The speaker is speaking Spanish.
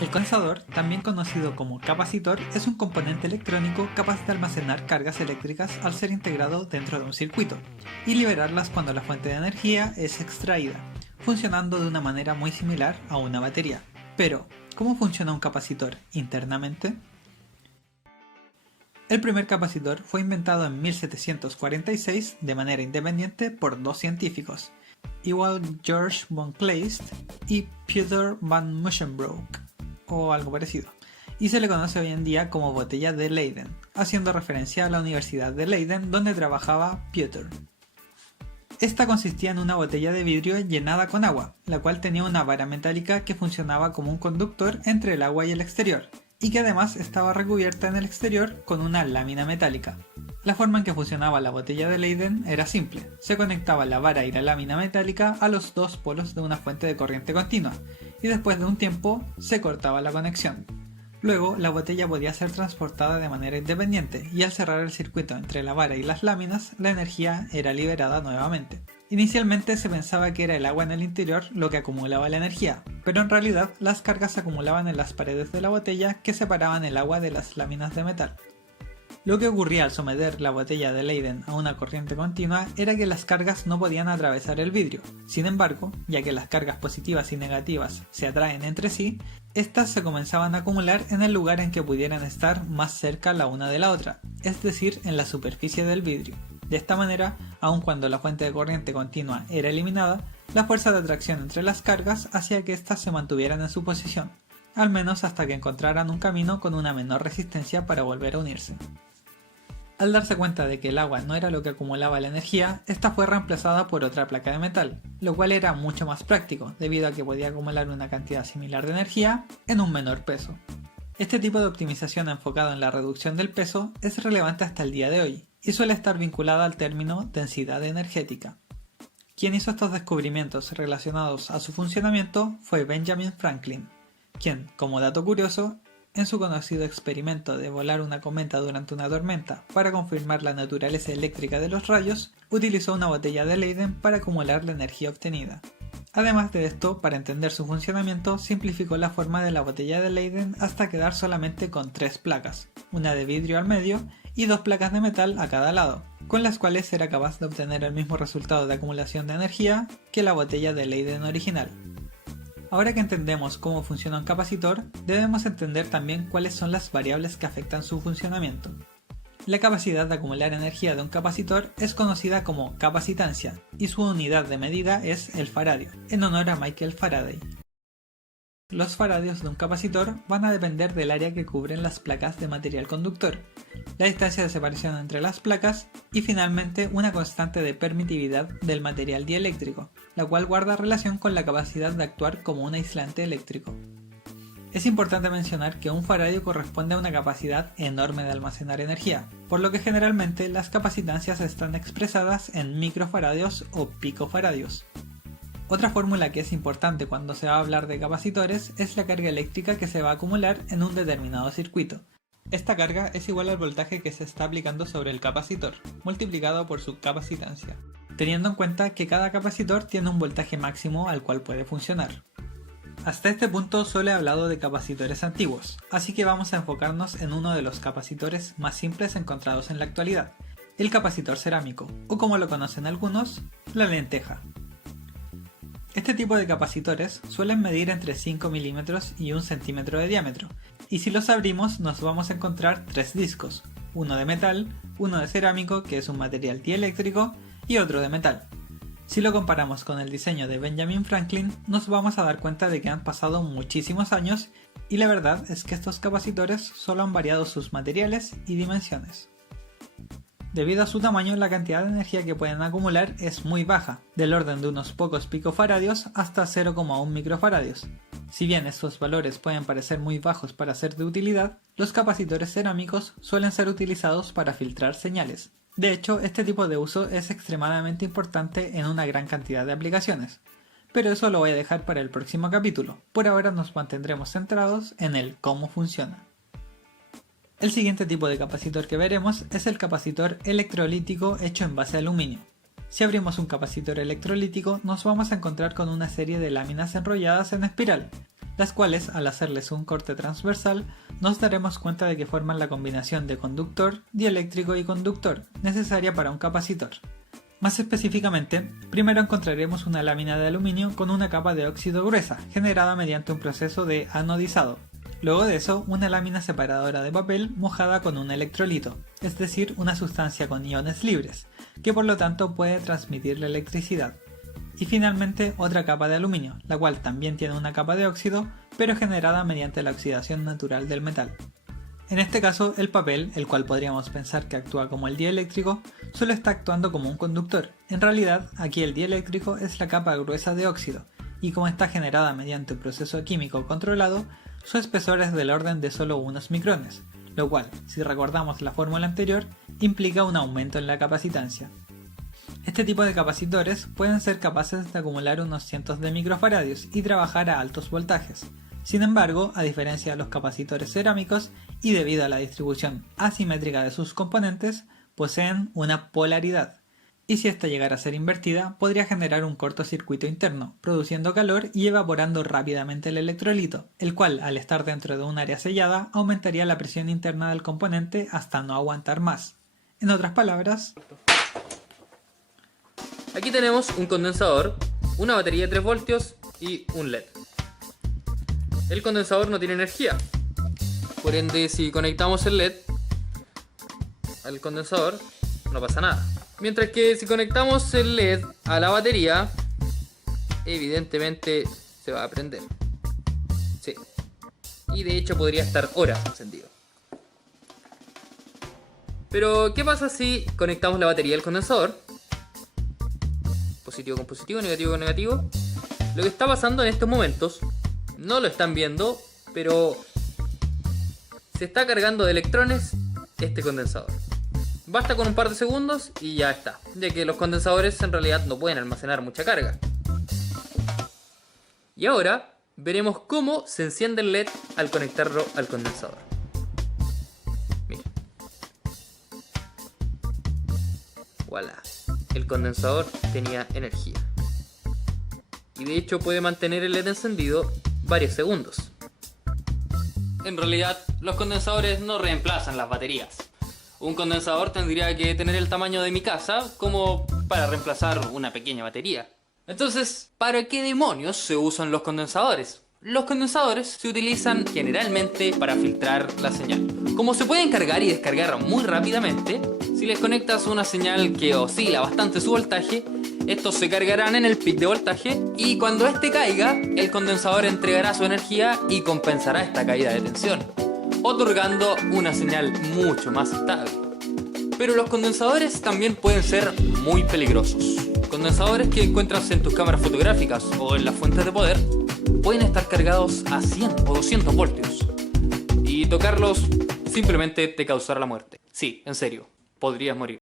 El condensador, también conocido como capacitor, es un componente electrónico capaz de almacenar cargas eléctricas al ser integrado dentro de un circuito y liberarlas cuando la fuente de energía es extraída, funcionando de una manera muy similar a una batería. Pero, ¿cómo funciona un capacitor internamente? El primer capacitor fue inventado en 1746 de manera independiente por dos científicos, Ewald George von Kleist y Peter van Musschenbroek, o algo parecido, y se le conoce hoy en día como botella de Leyden, haciendo referencia a la Universidad de Leiden donde trabajaba Peter. Esta consistía en una botella de vidrio llenada con agua, la cual tenía una vara metálica que funcionaba como un conductor entre el agua y el exterior, y que además estaba recubierta en el exterior con una lámina metálica. La forma en que funcionaba la botella de Leyden era simple: se conectaba la vara y la lámina metálica a los dos polos de una fuente de corriente continua, y después de un tiempo se cortaba la conexión. Luego, la botella podía ser transportada de manera independiente, y al cerrar el circuito entre la vara y las láminas, la energía era liberada nuevamente. Inicialmente se pensaba que era el agua en el interior lo que acumulaba la energía, pero en realidad las cargas se acumulaban en las paredes de la botella que separaban el agua de las láminas de metal. Lo que ocurría al someter la botella de Leyden a una corriente continua era que las cargas no podían atravesar el vidrio. Sin embargo, ya que las cargas positivas y negativas se atraen entre sí, estas se comenzaban a acumular en el lugar en que pudieran estar más cerca la una de la otra, es decir, en la superficie del vidrio. De esta manera, aun cuando la fuente de corriente continua era eliminada, la fuerza de atracción entre las cargas hacía que éstas se mantuvieran en su posición, al menos hasta que encontraran un camino con una menor resistencia para volver a unirse. Al darse cuenta de que el agua no era lo que acumulaba la energía, esta fue reemplazada por otra placa de metal, lo cual era mucho más práctico, debido a que podía acumular una cantidad similar de energía en un menor peso. Este tipo de optimización enfocado en la reducción del peso es relevante hasta el día de hoy, y suele estar vinculada al término densidad energética. Quien hizo estos descubrimientos relacionados a su funcionamiento fue Benjamin Franklin, quien, como dato curioso, en su conocido experimento de volar una cometa durante una tormenta para confirmar la naturaleza eléctrica de los rayos, utilizó una botella de Leyden para acumular la energía obtenida. Además de esto, para entender su funcionamiento, simplificó la forma de la botella de Leyden hasta quedar solamente con 3 placas, una de vidrio al medio y 2 placas de metal a cada lado, con las cuales era capaz de obtener el mismo resultado de acumulación de energía que la botella de Leyden original. Ahora que entendemos cómo funciona un capacitor, debemos entender también cuáles son las variables que afectan su funcionamiento. La capacidad de acumular energía de un capacitor es conocida como capacitancia, y su unidad de medida es el faradio, en honor a Michael Faraday. Los faradios de un capacitor van a depender del área que cubren las placas de material conductor, la distancia de separación entre las placas y finalmente una constante de permitividad del material dieléctrico, la cual guarda relación con la capacidad de actuar como un aislante eléctrico. Es importante mencionar que un faradio corresponde a una capacidad enorme de almacenar energía, por lo que generalmente las capacitancias están expresadas en microfaradios o picofaradios. Otra fórmula que es importante cuando se va a hablar de capacitores es la carga eléctrica que se va a acumular en un determinado circuito. Esta carga es igual al voltaje que se está aplicando sobre el capacitor, multiplicado por su capacitancia, teniendo en cuenta que cada capacitor tiene un voltaje máximo al cual puede funcionar. Hasta este punto solo he hablado de capacitores antiguos, así que vamos a enfocarnos en uno de los capacitores más simples encontrados en la actualidad, el capacitor cerámico, o como lo conocen algunos, la lenteja. Este tipo de capacitores suelen medir entre 5 milímetros y 1 centímetro de diámetro, y si los abrimos nos vamos a encontrar 3 discos, uno de metal, uno de cerámico que es un material dieléctrico y otro de metal. Si lo comparamos con el diseño de Benjamin Franklin, nos vamos a dar cuenta de que han pasado muchísimos años y la verdad es que estos capacitores solo han variado sus materiales y dimensiones. Debido a su tamaño, la cantidad de energía que pueden acumular es muy baja, del orden de unos pocos picofaradios hasta 0,1 microfaradios. Si bien estos valores pueden parecer muy bajos para ser de utilidad, los capacitores cerámicos suelen ser utilizados para filtrar señales. De hecho, este tipo de uso es extremadamente importante en una gran cantidad de aplicaciones. Pero eso lo voy a dejar para el próximo capítulo. Por ahora nos mantendremos centrados en el cómo funciona. El siguiente tipo de capacitor que veremos es el capacitor electrolítico hecho en base de aluminio. Si abrimos un capacitor electrolítico nos vamos a encontrar con una serie de láminas enrolladas en espiral, las cuales, al hacerles un corte transversal, nos daremos cuenta de que forman la combinación de conductor, dieléctrico y conductor, necesaria para un capacitor. Más específicamente, primero encontraremos una lámina de aluminio con una capa de óxido gruesa, generada mediante un proceso de anodizado. Luego de eso, una lámina separadora de papel mojada con un electrolito, es decir, una sustancia con iones libres, que por lo tanto puede transmitir la electricidad. Y finalmente otra capa de aluminio, la cual también tiene una capa de óxido, pero generada mediante la oxidación natural del metal. En este caso, el papel, el cual podríamos pensar que actúa como el dieléctrico, solo está actuando como un conductor. En realidad, aquí el dieléctrico es la capa gruesa de óxido, y como está generada mediante un proceso químico controlado, su espesor es del orden de solo unos micrones, lo cual, si recordamos la fórmula anterior, implica un aumento en la capacitancia. Este tipo de capacitores pueden ser capaces de acumular unos cientos de microfaradios y trabajar a altos voltajes. Sin embargo, a diferencia de los capacitores cerámicos y debido a la distribución asimétrica de sus componentes, poseen una polaridad. Y si esta llegara a ser invertida, podría generar un cortocircuito interno, produciendo calor y evaporando rápidamente el electrolito, el cual, al estar dentro de un área sellada, aumentaría la presión interna del componente hasta no aguantar más. En otras palabras, aquí tenemos un condensador, una batería de 3 voltios y un LED. El condensador no tiene energía, por ende si conectamos el LED al condensador no pasa nada. Mientras que si conectamos el LED a la batería, evidentemente se va a prender. Sí. Y de hecho podría estar horas encendido. Pero ¿qué pasa si conectamos la batería al condensador? Positivo con positivo, negativo con negativo. Lo que está pasando en estos momentos, no lo están viendo, pero se está cargando de electrones este condensador. Basta con un par de segundos y ya está, ya que los condensadores en realidad no pueden almacenar mucha carga. Y ahora veremos cómo se enciende el LED al conectarlo al condensador. Mira. Voilà. El condensador tenía energía. Y de hecho puede mantener el LED encendido varios segundos. En realidad, los condensadores no reemplazan las baterías. Un condensador tendría que tener el tamaño de mi casa como para reemplazar una pequeña batería. Entonces, ¿para qué demonios se usan los condensadores? Los condensadores se utilizan generalmente para filtrar la señal. Como se pueden cargar y descargar muy rápidamente, si les conectas una señal que oscila bastante su voltaje, estos se cargarán en el pic de voltaje y cuando este caiga, el condensador entregará su energía y compensará esta caída de tensión, otorgando una señal mucho más estable. Pero los condensadores también pueden ser muy peligrosos. Condensadores que encuentras en tus cámaras fotográficas o en las fuentes de poder pueden estar cargados a 100 o 200 voltios y tocarlos simplemente te causará la muerte. Sí, en serio, podrías morir.